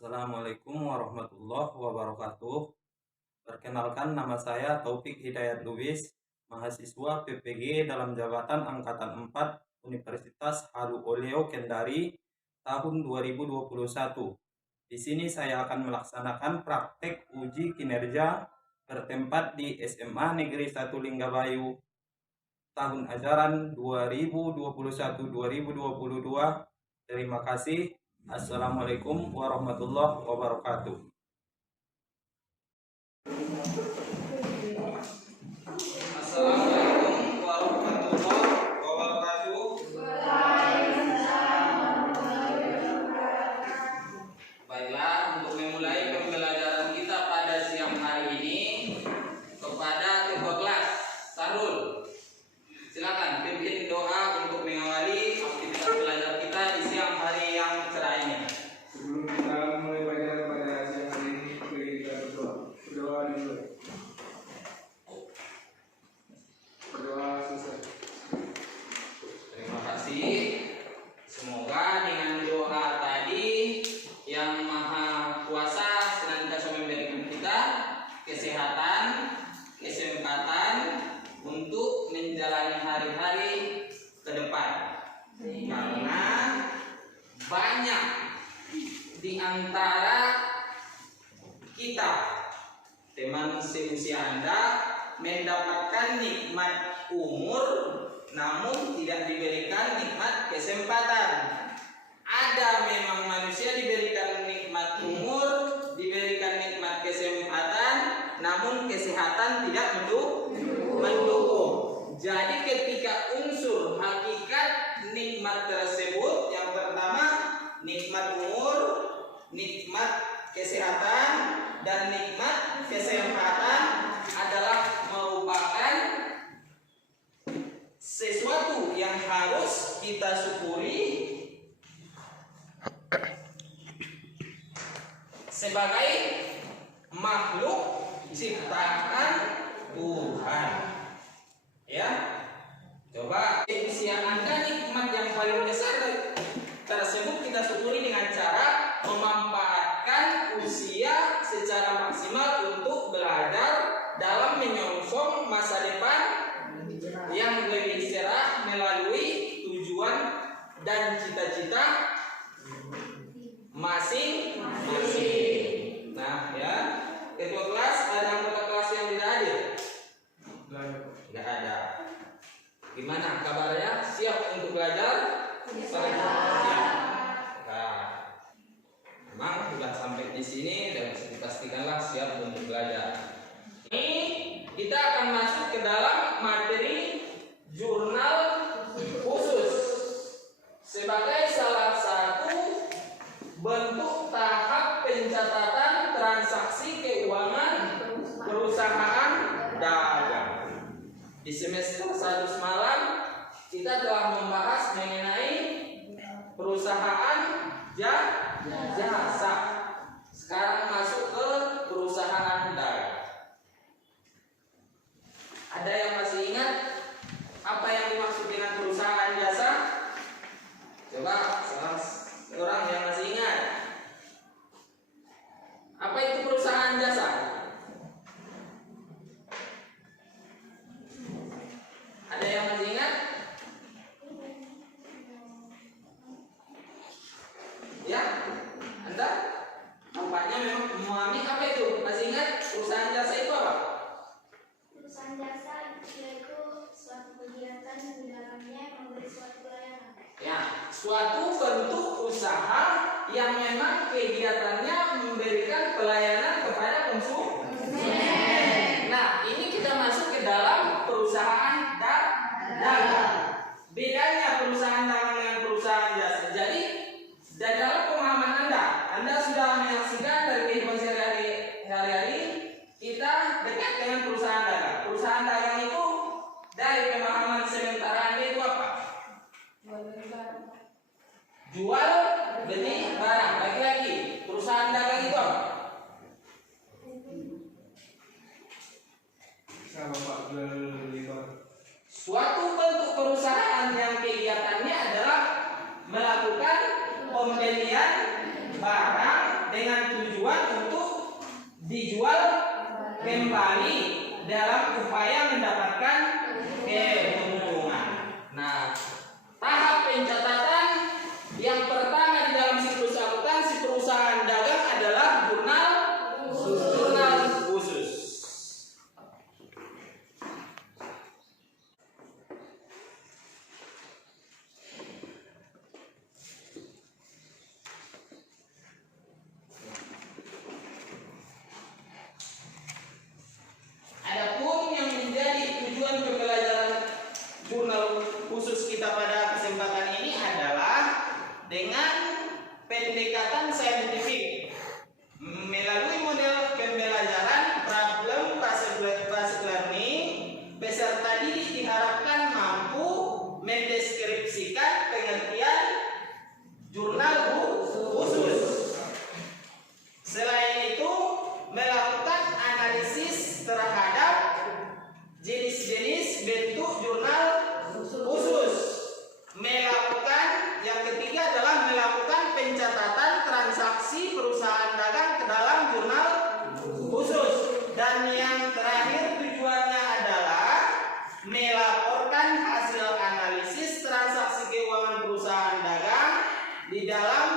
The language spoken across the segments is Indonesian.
Assalamualaikum warahmatullahi wabarakatuh. Perkenalkan, nama saya Taufik Hidayat Lubis, mahasiswa PPG dalam jabatan Angkatan 4 Universitas Halu Oleo Kendari tahun 2021. Di sini saya akan melaksanakan praktek uji kinerja bertempat di SMA Negeri 1 Linggabayu tahun ajaran 2021-2022. Terima kasih. Assalamualaikum warahmatullahi wabarakatuh. Assalamualaikum warahmatullahi wabarakatuh. Baiklah, untuk memulai pembelajaran kita pada siang hari ini, kepada ketua kelas Sarul, silakan pimpin doa untuk mengawali aktivitas belajar kita di siang hari yang cerah ini. Sebelum kita mulai belajar pada siang hari ini, mari kita berdoa. Berdoa dulu. Berdoa selesai. Terima kasih. Semoga dengan doa tadi Yang Maha Kuasa senantiasa memberikan kita kesehatan, kesempatan untuk menjalani hari-hari ke depan. Karena banyak di antara kita, teman seusia Anda, mendapatkan nikmat umur namun tidak diberikan nikmat kesempatan. Ada memang manusia diberikan nikmat umur, diberikan nikmat kesempatan, namun kesehatan tidak mendukung. Jadi ketika unsur hakikat nikmat tersebut, yang pertama nikmat umur, nikmat kesehatan, dan nikmat kesempatan adalah merupakan sesuatu yang harus kita syukuri sebagai makhluk ciptaan Tuhan. Ya, coba usia Anda nikmat yang paling besar tersebut kita syukuri dengan cara memanfaatkan usia secara maksimal untuk belajar dalam menyongsong masa depan yang lebih cerah melalui tujuan dan cita-cita masing-masing. Nah, ya, ketua kelas, ada anggota kelas yang tidak hadir? Tidak ada. Gimana kabarnya? Siap untuk belajar? Siap. Nah, memang sudah sampai di sini dan dipastikanlah siap untuk belajar. Ini kita akan masuk ke dalam materi jurnal khusus sebagai salah satu bentuk tahap pencatatan transaksi keuangan perusahaan dagang. Di semester 1 semalam kita telah membahas mengenai perusahaan jasa. Sekarang masuk ke perusahaan dagang. Ada yang masih ingat apa yang dimaksud dengan perusahaan jasa? Coba salah orang yang masih ingat. Apa itu perusahaan jasa? Ada yang masih ingat? Ya? Anda? dengan tujuan untuk dijual kembali dalam upaya mendapatkan keuntungan. Nah, tahap pencatatan yang pertama di dalam siklus akuntansi perusahaan dagang adalah jurnal khusus. Adapun yang menjadi tujuan pembelajaran jurnal khusus kita pada kesempatan ini adalah dengan pendekatan saintifik melalui model pembelajaran problem based learning. Peserta didik diharapkan mampu mendeskripsikan pengertian jurnal khusus. Selain itu, melakukan analisis terhadap jenis-jenis bentuk jurnal khusus. Yang ketiga adalah melakukan pencatatan transaksi perusahaan dagang ke dalam jurnal khusus. Dan yang terakhir tujuannya adalah melaporkan hasil analisis transaksi keuangan perusahaan dagang di dalam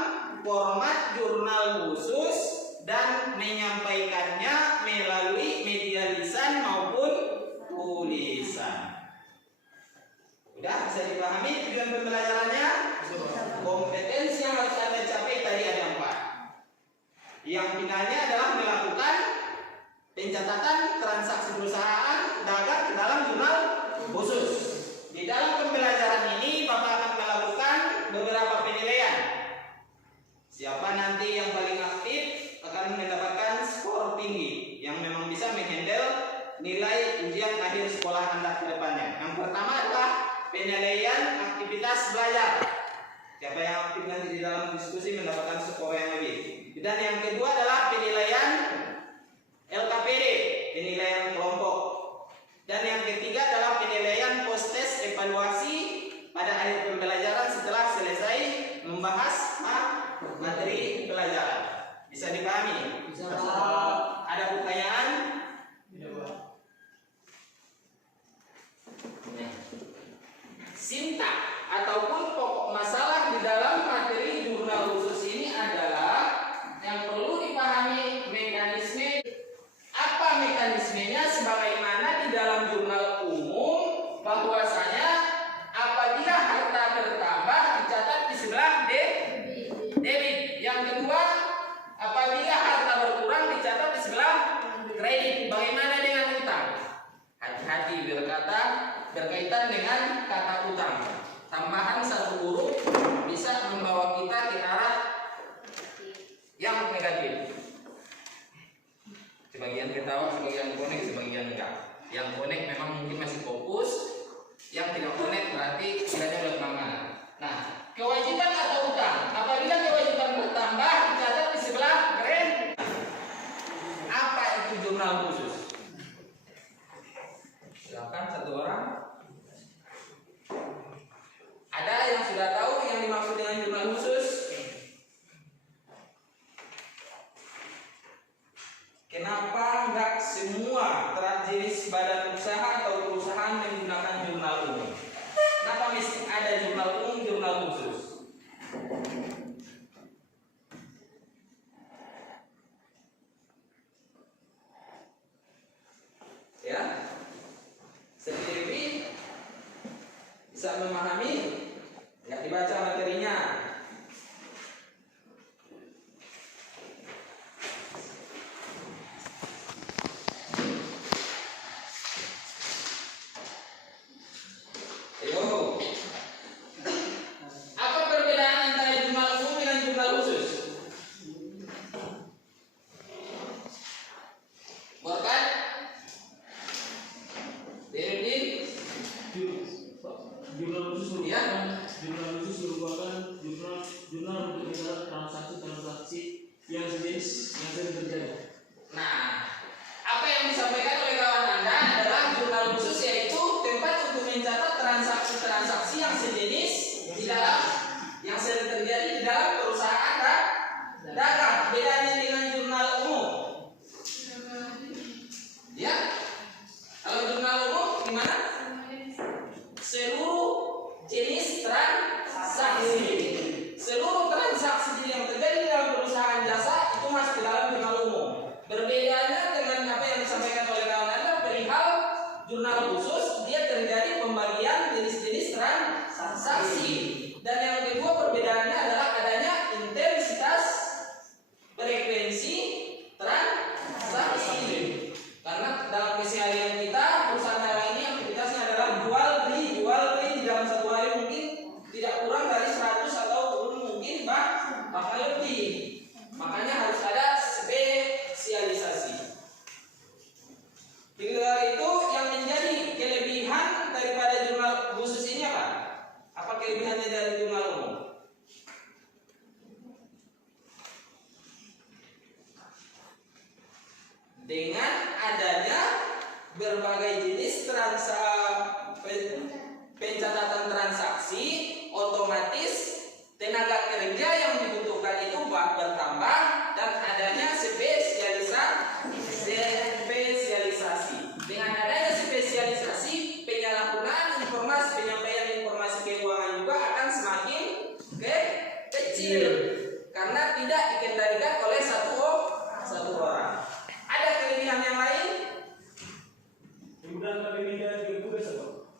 format jurnal khusus dan menyampaikannya melalui media lisan maupun tulisan. Udah bisa dipahami tujuan pembelajarannya? Kompetensi yang harus Anda capai tadi ada 4. Yang finalnya adalah melakukan pencatatan transaksi perusahaan dagang ke dalam jurnal khusus. Di dalam pembelajaran ini Bapak akan melakukan beberapa penilaian. Siapa nanti yang paling aktif akan mendapatkan skor tinggi yang memang bisa menghandle nilai ujian akhir sekolah Anda ke depannya. Yang pertama adalah penilaian aktivitas belajar. Siapa yang aktif nanti di dalam diskusi mendapatkan skor yang lebih. Dan yang kedua adalah penilaian LKPD, penilaian kelompok. Dan yang ketiga adalah penilaian post test evaluasi pada akhir pembelajaran setelah selesai membahas materi pelajaran. Bisa dipahami? Bisa. Ada pertanyaan? Sintak ataupun pokok masalah di dalam materi jurnal khusus ini adalah yang perlu dipahami mekanisme. Apa mekanismenya? Sebagaimana di dalam jurnal umum bahwasanya apabila harta bertambah dicatat di sebelah debit. Yang kedua, apabila harta berkurang dicatat di sebelah kredit. Bagaimana dengan utang? Hati-hati berkaitan dengan kata utang. Tambahan satu huruf bisa membawa kita ke arah yang negatif. Sebagian ketawa, sebagian konek, sebagian enggak. Yang konek memang mungkin masih fokus, yang tidak konek berarti kiranya udah kemana. Nah, kewajiban atau utang. Apabila kewajiban bertambah dicatat di sebelah kredit. Apa itu jurnal khusus? Silakan satu orang. Ada yang sudah tahu yang dimaksud dengan jurnal khusus? Kenapa enggak semua jenis badan usaha atau perusahaan menggunakan jurnal umum? Kenapa mesti ada jurnal umum, jurnal khusus? Ya, sendiri bisa memahami? Ya, dibaca materinya. Apa perbedaan antara jurnal umum dengan jurnal khusus? Bukan? Jurnal khusus Ya. merupakan jurnal untuk mencatat transaksi yang sering terjadi. Nah, apa yang disampaikan oleh kawan Anda adalah jurnal khusus, yaitu tempat untuk mencatat transaksi-transaksi yang sejenis di dalam yang sering terjadi di dalam perusahaan dagang. Bedanya dengan adanya berbagai jenis pencatatan transaksi, otomatis tenaga kerja yang dibutuhkan itu bertambah dan adanya spesialisasi. Dengan adanya spesialisasi, penyalahgunaan informasi, penyampaian informasi keuangan juga akan semakin kecil karena tidak dikendalikan oleh satu orang. Ada kelebihan yang lain?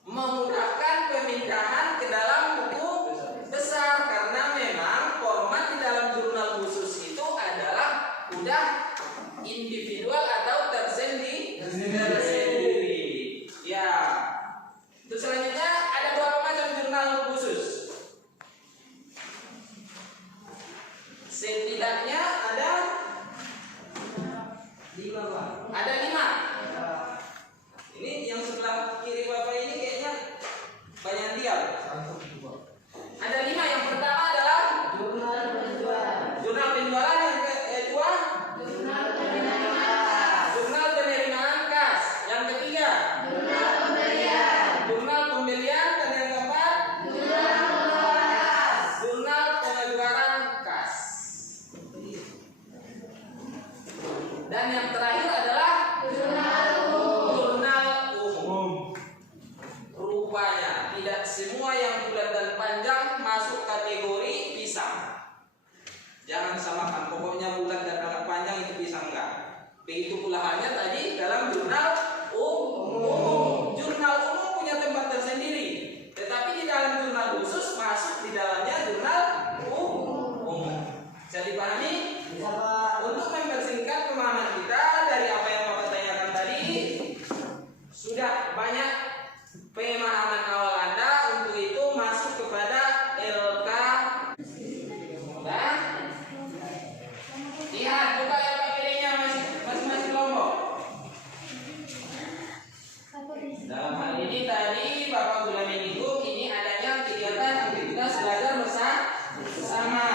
Memudahkan pemindahan ke dalam buku besar karena memang format di dalam jurnal khusus itu adalah udah individual atau tersendiri. Ya. Terus selanjutnya ada berapa macam jurnal khusus? Setidaknya ada 5. Ada 5. Ini yang sebelah kiri Bapak ini kayaknya banyak diam. Ada 5. Yang pertama adalah jurnal penjualan, yang kedua jurnal penerimaan kas, yang ketiga jurnal pembelian, dan yang keempat jurnal pengeluaran kas. Dan yang terakhir adalah jurnal umum. Rupanya tidak semua yang bulat dan panjang masuk kategori pisang. Jangan samakan, pokoknya bulat dan agak panjang itu pisang enggak. Begitu pula halnya tadi dalam jurnal umum. Jurnal umum punya tempat tersendiri, tetapi di dalam jurnal khusus masuk di dalamnya jurnal umum. Bisa dipahami? Untuk mempersingkat pemahaman kita dari apa yang Bapak tanyakan tadi, sudah banyak pemahaman awal Anda. Untuk itu masuk kepada LK. Nah, lihat buka LKPD-nya masing-masing kelompok. Dalam hal ini tadi Bapak sudah menyinggung ini adanya kegiatan aktivitas belajar bersama.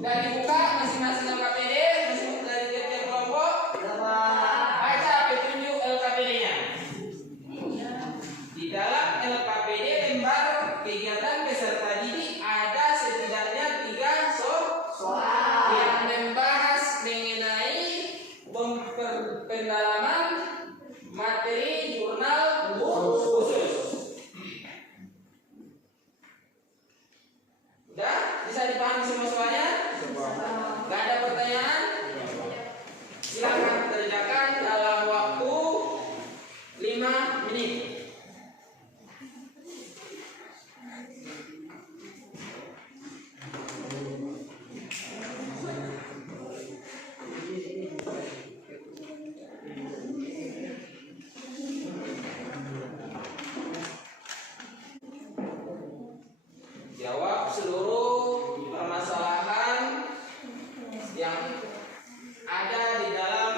Sudah dibuka masing-masing LKPD, masing-masing dari tiap kelompok. Baca petunjuk LKPD-nya. Di dalam LKPD lembar kegiatan peserta didik ada setidaknya 3 soal yang membahas mengenai pendalaman materi jurnal khusus. Udah bisa dipahami semuanya? Gak ada pertanyaan? Silakan kerjakan dalam waktu 5 menit. Jawab seluruh permasalahan yang ada di dalam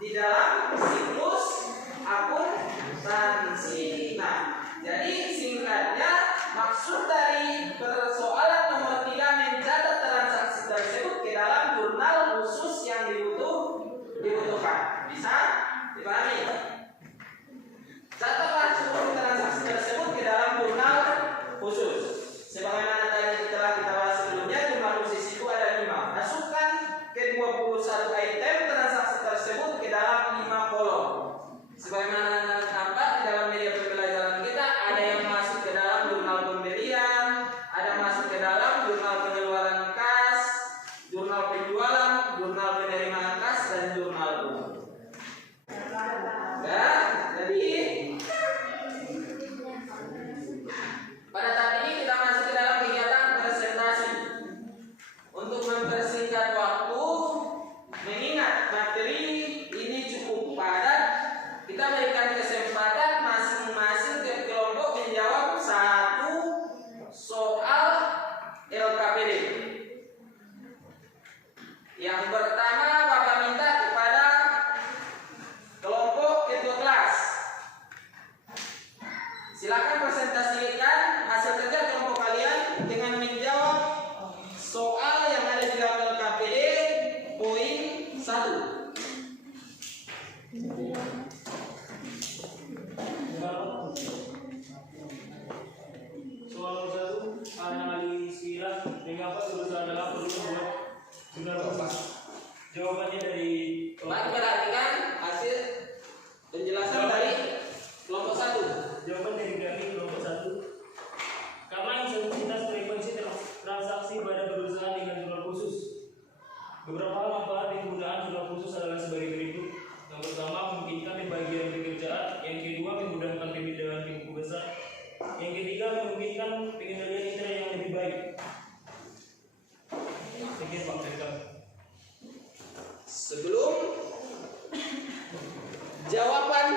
di dalam siklus akuntansi. Nah, jadi singkatnya maksud dari persoalan nomor 3 mencatat transaksi tersebut ke dalam jurnal khusus yang dibutuhkan. Bisa dipahami? Catatlah seluruh transaksi tersebut ke dalam jurnal khusus. Sebagaimana tadi telah kita bahas sebelumnya, jurnal khusus itu ada 5. Masukkan ke 21 item transaksi tersebut ke dalam 5 kolom. Sebagaimana nampak di dalam media pembelajaran kita, ada yang masuk ke dalam jurnal pembelian, ada masuk ke dalam jurnal pengeluaran kas, jurnal penjualan, jurnal penerimaan kas, dan jurnal umum. Ya, jadi pada saat ini kita masuk ke dalam kegiatan presentasi. Untuk mempersingkat waktu, mengingat materi ini cukup padat, kita berikan kesempatan masing-masing ke kelompok menjawab 1 soal LKPD. Yang pertama, Bapak minta kepada kelompok ketua kelas. Silakan presentasikan hasil kerja kelompok kalian dengan menjawab soal yang ada di dalam LKPD poin 1. Soal 1, analisira mengapa perusahaan dalam perlu membuat jurnal khusus. Jawabannya dari Mari perhatikan hasil penjelasan dari kelompok 1. jawaban dari kami kelompok 1. Karena intensitas frekuensi transaksi pada perusahaan dengan jurnal khusus. Beberapa hal manfaat penggunaan jurnal khusus adalah sebagai berikut. Yang pertama, memungkinkan pembagian pekerjaan. Yang kedua, memudahkan pemindahan tim buku besar. Yang ketiga, memungkinkan pengendalian internet yang lebih baik. Sekian Pak Rektor. Sebelum jawaban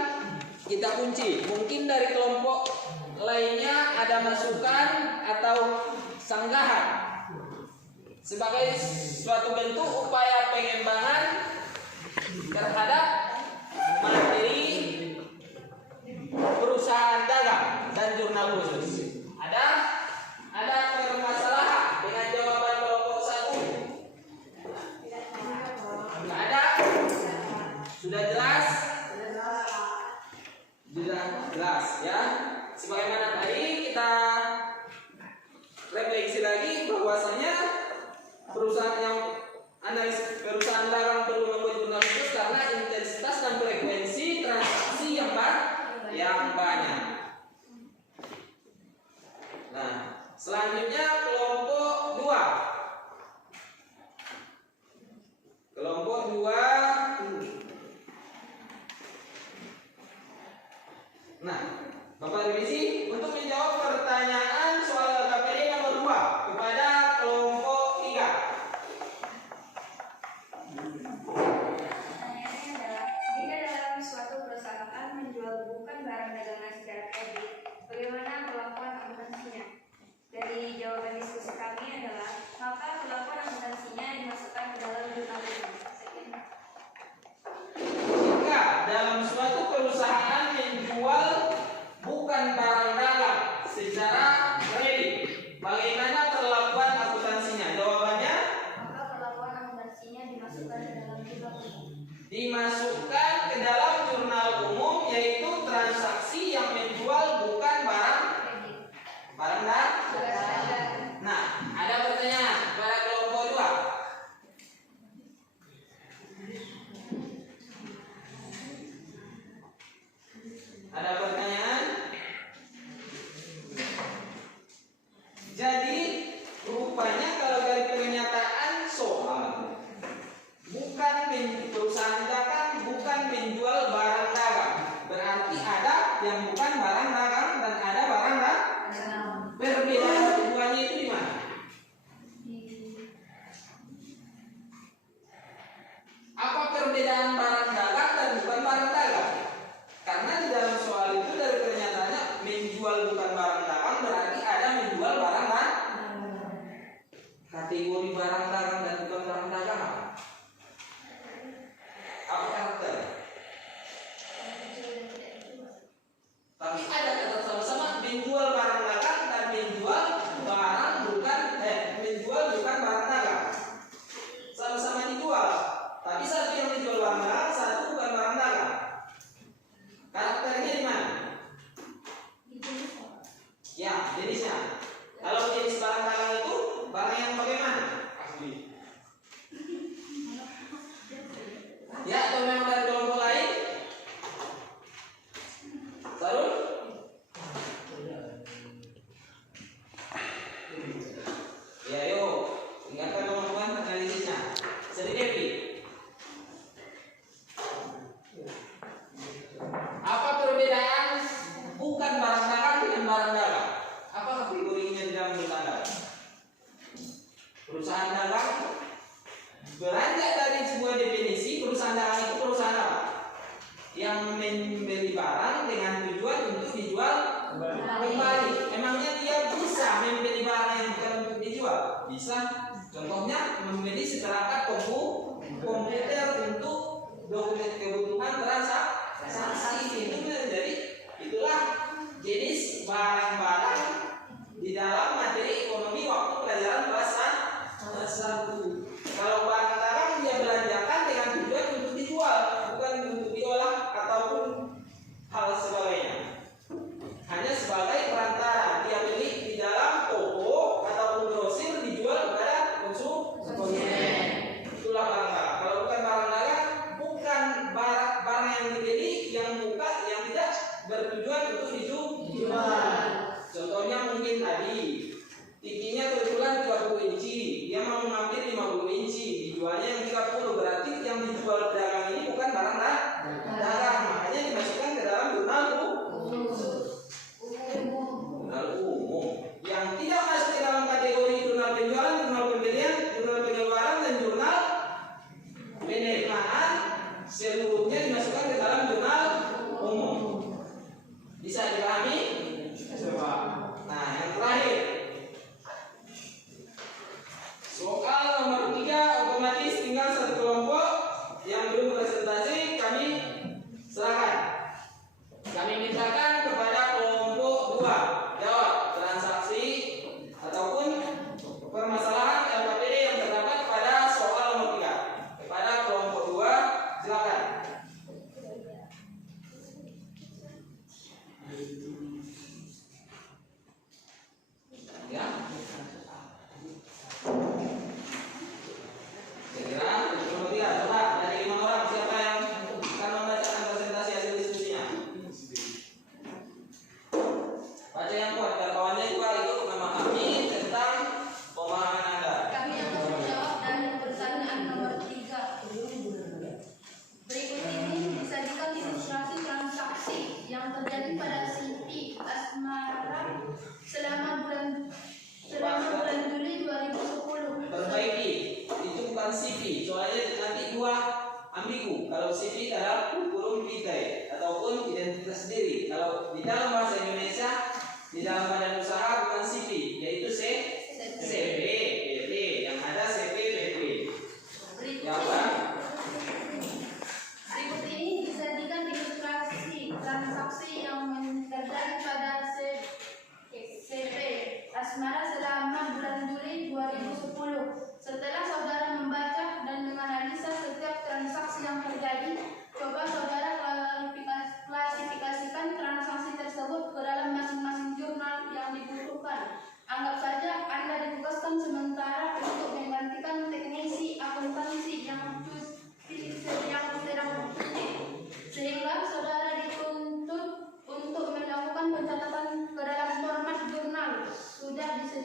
kita kunci, mungkin dari kelompok lainnya ada masukan atau sanggahan sebagai suatu bentuk upaya pengembangan terhadap materi perusahaan dagang dan jurnal khusus. Ada permasalahan dengan jawaban kelompok 1? Ada? Sudah jelas? Sudah jelas ya. Sebagaimana tadi kita refleksi lagi bahwasanya perusahaan dagang perlu membuat jurnal khusus karena intensitas dan frekuensi transaksi yang banyak. Nah, selanjutnya kelompok 2. Kelompok 2. Nah, Bapak Divisi untuk menjawab pertanyaan soal LKPD nomor 2 kepada kelompok 3. Pertanyaannya adalah, jika dalam suatu perusahaan menjual bukan barang dagangan secara kredit, bagaimana perlakuan akuntansinya? Dari jawaban diskusi kami adalah, maka perlakuan akuntansinya dimasukkan ke dalam jurnal umum. Sekian. Jika dalam suatu perusahaan menjual bukan barang dagang secara kredit, bagaimana perlakuan akuntansinya? Jawabannya Maka perlakuan akuntansinya dimasukkan ke dalam jurnal umum. dimasukkan ke dalam jurnal umum, yaitu transaksi yang menjual bukan barang dagang. Nah, ada pertanyaan pada kelompok 2. Ada pertanyaan? Jadi rupanya kalau dari pernyataan soal bukan perusahaan dagang bukan menjual barang dagang, berarti ada yang bukan barang dagang dan ada barang dagang. Perbedaan keduanya itu di mana? Apa perbedaan barang dagang dan bukan barang dagang? Karena di dalam soal itu dari pernyataannya menjual bukan barang dagang berarti ada menjual barang Bisa. Contohnya membeli seperangkat komputer untuk dokumen kebutuhan transaksi. Itu jadi itulah jenis barang-barang di dalam materi ekonomi waktu pelajaran kelas 1. Kalau barang-barang dia belanjakan dengan tujuan untuk dijual, bukan untuk diolah ataupun hal sebagainya. Hanya sebagai perantara, dia beli di dalam toko ataupun grosir dijual kepada konsumen. Itulah barang-barang. Kalau bukan barang-barang, bukan barang yang dibeli yang tidak bertujuan untuk dijual. Contohnya mungkin tadi tingginya kebetulan 30 inci, dia mau mengambil 50 inci, dijualnya yang 30, berarti yang dijual pedagang ini bukan barang dagang, makanya dimasukkan ke dalam jurnal umum. Yang tidak masuk ke dalam kategori jurnal penjualan, jurnal pembelian, jurnal pengeluaran, dan jurnal penerimaan, seluruhnya dimasukkan ke dalam jurnal umum. Bisa dipahami? Coba. Nah, yang terakhir, soal nomor 3 otomatis tinggal satu kelompok yang belum presentasi, kami serahkan. Kami mintakan kepada kelompok 2 jawab transaksi ataupun permasalahan LKPD yang terdapat pada soal nomor 3. Kepada kelompok 2, silakan. Ya. Saya kira nomor 3, coba dari 5 orang siapa yang akan membacakan presentasi hasil diskusinya? Baca yang kuat, biar kawannya juga ikut memahami tentang pemahaman Anda. Kami akan menjawab dari pertanyaan nomor 3. Berikut ini disajikan ilustrasi transaksi yang terjadi pada Siti Asmara selama bulan Juli 2010. Perbaiki, itu bukan CV, soalnya nanti dua ambigu. Kalau CV adalah kurikulum vitae ataupun identitas diri. Kalau di dalam bahasa Indonesia, di dalam badan usaha bukan CV, yaitu CV, PP, yang ada CV, PP. Ya Pak. Berikut ini disajikan ilustrasi transaksi yang terjadi pada CP Asmara selama bulan Juli 2010. Setelah saudara membaca dan menganalisa setiap transaksi yang terjadi, coba saudara klasifikasikan transaksi tersebut ke dalam masing-masing jurnal yang dibutuhkan. Anggap saja Anda ditugaskan sementara untuk menggantikan teknisi akuntansi yang sedang cuti, sehingga saudara dituntut untuk melakukan pencatatan ke dalam format jurnal. Sudah disediakan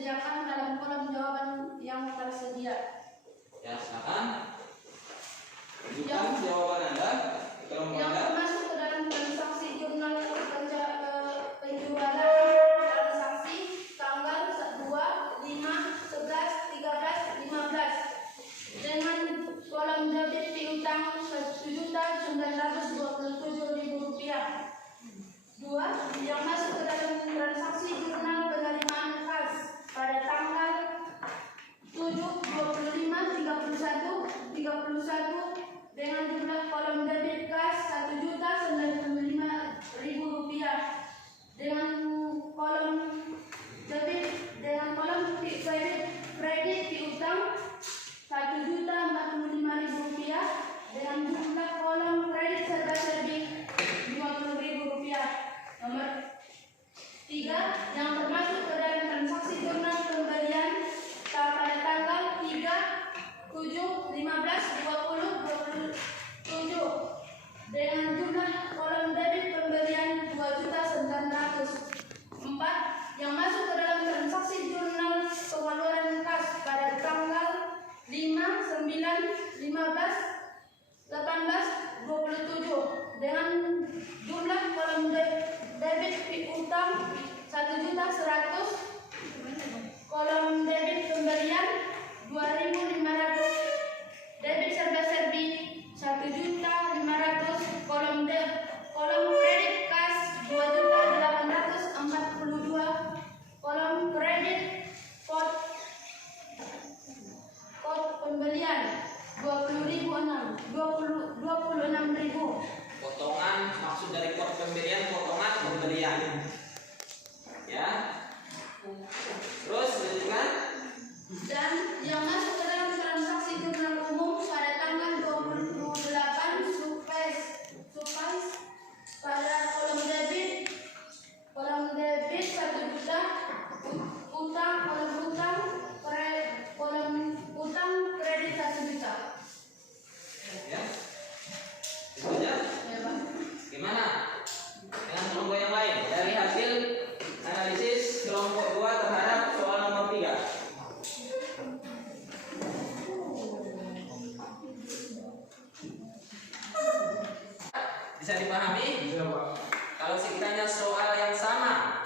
Bisa dipahami? Bisa, Pak. Kalau sekiranya soal yang sama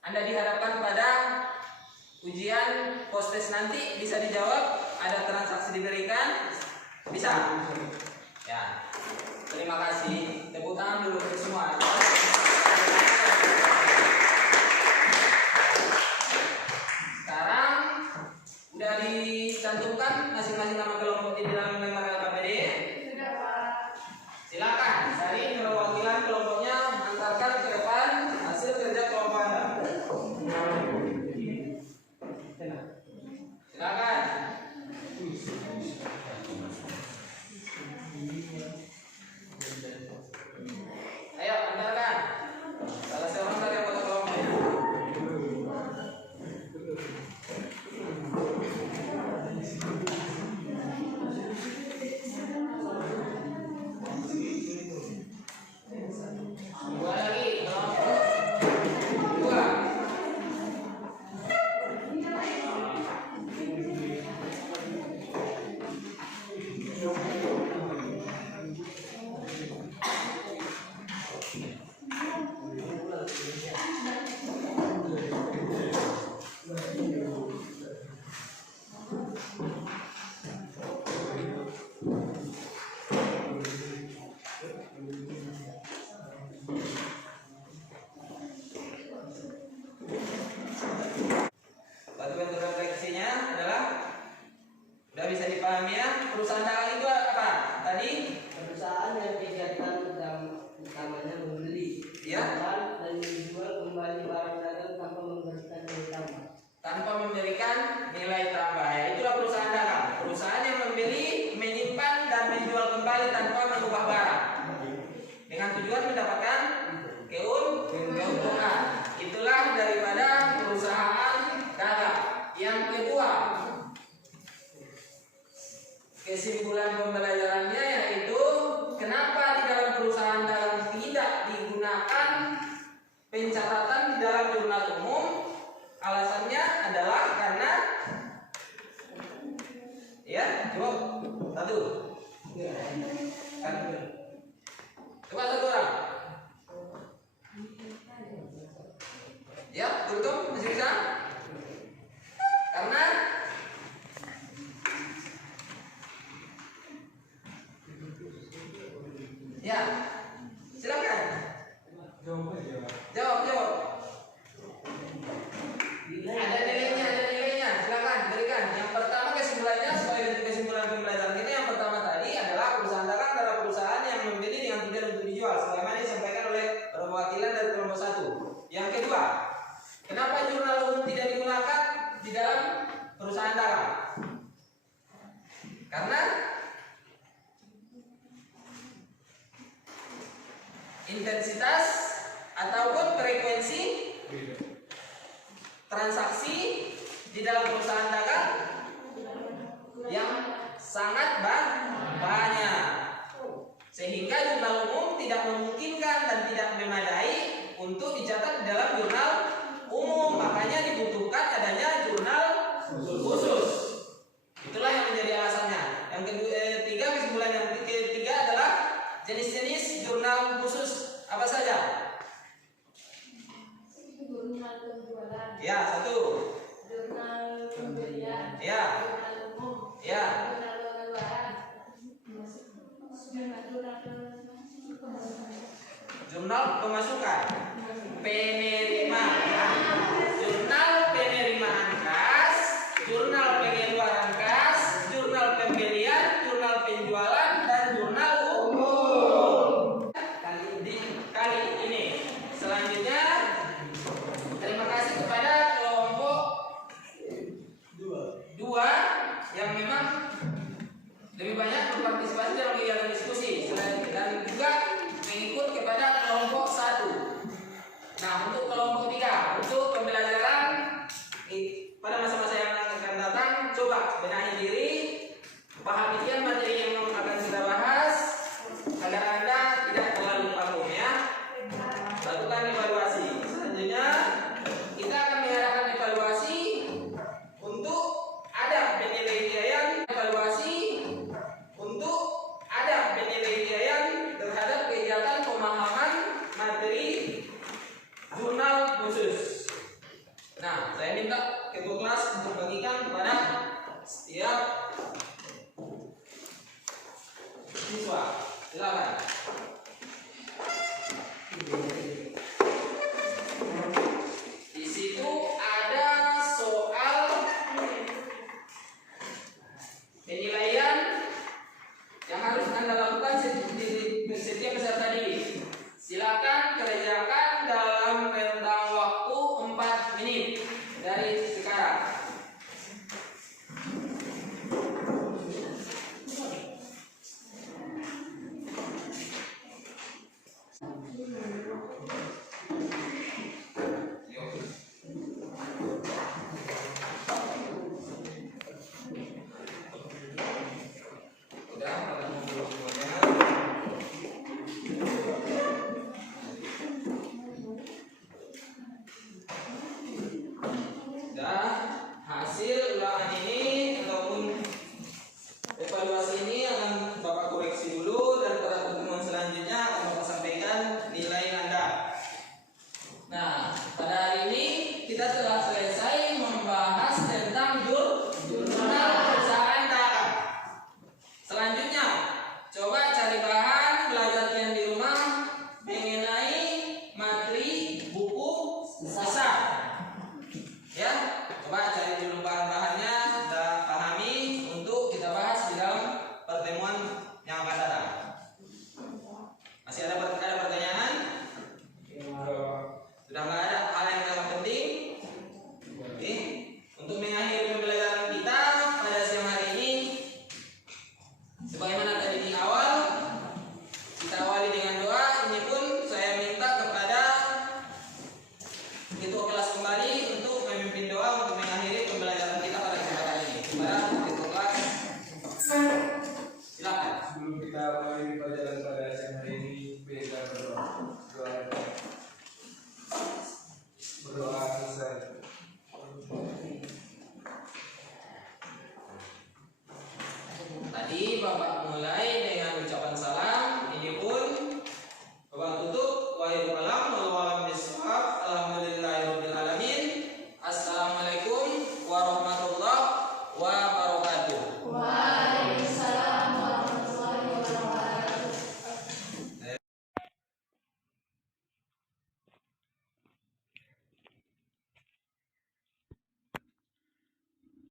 Anda dihadapkan pada ujian post-test nanti bisa dijawab, ada transaksi diberikan, bisa? Ya. Terima kasih. Tepuk tangan dulu untuk semua. Sekarang udah dicantumkan masing-masing nama kelompok di dalam lembar LKPD. Sudah, Pak. Silakan dari perwakilan kelompoknya antarkan ke depan hasil kerja kelompok Anda. Silakan. Ayo antarkan. Salah seorang dari anggota kelompoknya. Dua lagi kelompok dua. Batu bentuk refleksinya adalah udah bisa dipahami ya. Perusahaan dagang itu apa? Tadi Perusahaan yang kegiatan utamanya membeli, ya, dan menjual kembali barang dagang tanpa memberikan nilai tambah. tanpa memberikan nilai tambah. Ya, itulah perusahaan dagang. Perusahaan yang membeli, menyimpan dan menjual kembali tanpa mengubah barang dengan tujuan mendapatkan keuntungan. Itulah daripada perusahaan dagang. Yang kedua, kesimpulan pembelajarannya yaitu kenapa di dalam perusahaan dagang tidak digunakan pencatatan di dalam jurnal umum. Alasannya adalah karena ya, coba satu kan, coba satu orang ya, tutup masih bisa karena ya, silakan jawab. Ada nilainya, silakan berikan. Yang pertama kesimpulannya sebagai bentuk kesimpulan pembelajaran kita, yang pertama tadi adalah perusahaan dagang adalah perusahaan yang membeli dengan tujuan untuk dijual, sebagaimana disampaikan oleh perwakilan dari kelompok 1. Yang kedua, kenapa jurnal umum tidak digunakan di dalam perusahaan dagang? Karena intensitas ataupun frekuensi transaksi di dalam perusahaan dagang yang sangat banyak, sehingga jurnal umum tidak memungkinkan dan tidak memadai untuk dicatat di dalam jurnal umum. Makanya dibutuhkan adanya jurnal khusus. Itulah yang menjadi alasannya. Yang ketiga, kesimpulan yang ketiga adalah jenis-jenis jurnal khusus apa saja? Jurnal penjualan, Ya, satu. jurnal pembelian, Ya. jurnal umum, Ya. jurnal pengeluaran, Jurnal pemasukan, penerimaan, jurnal penerimaan kas, jurnal pengeluaran kas, jurnal pembelian, jurnal penjualan, dan jurnal umum. Kali ini. Selanjutnya, terima kasih kepada kelompok 2 yang memang lebih banyak berpartisipasi dalam kegiatan diskusi dan juga mengikut kepada kelompok 1. Nah, untuk kelompok 3, untuk pembelajaran pada masa-masa yang akan datang, coba benahi diri, pahami materi yang akan kita bahas agar Anda tidak terlalu vakum ya. Lakukan evaluasi. Selanjutnya kita akan mengadakan evaluasi untuk ada penilaian terhadap kegiatan Setiap siswa, silakan. Di situ ada soal penilaian yang harus Anda lakukan setiap peserta didik. Silakan kerjakan dalam rentang waktu 4 menit dari sekarang. Udah, kalian dulu semuanya. Dan hasil ulangan ini ataupun evaluasi ini akan Bapak koreksi dulu, dan pada pertemuan selanjutnya akan Bapak sampaikan nilai Anda. Nah, pada hari ini kita telah selesai membahas tentang jurnal perusahaan dagang. Selanjutnya, coba cari bahan belajar kalian di rumah mengenai materi buku besar. Ya, coba cari dulu bahan-bahannya dan pahami untuk kita bahas di dalam pertemuan yang akan datang. Masih ada pertanyaan? Sudah nggak ada hal yang sangat penting? Oke. Untuk mengakhiri pembelajaran kita pada siang hari ini, sebagaimana tadi di awal, kita awali dengan doa. Ini pun saya minta kepada ketua kelas kembali untuk memimpin doa untuk mengakhiri pembelajaran kita pada kesempatan ini. Kepada ketua kelas, silakan. Sebelum kita mengakhiri pelajaran pada siang hari ini, kita berdoa. Berdoa selesai. Tadi Bapak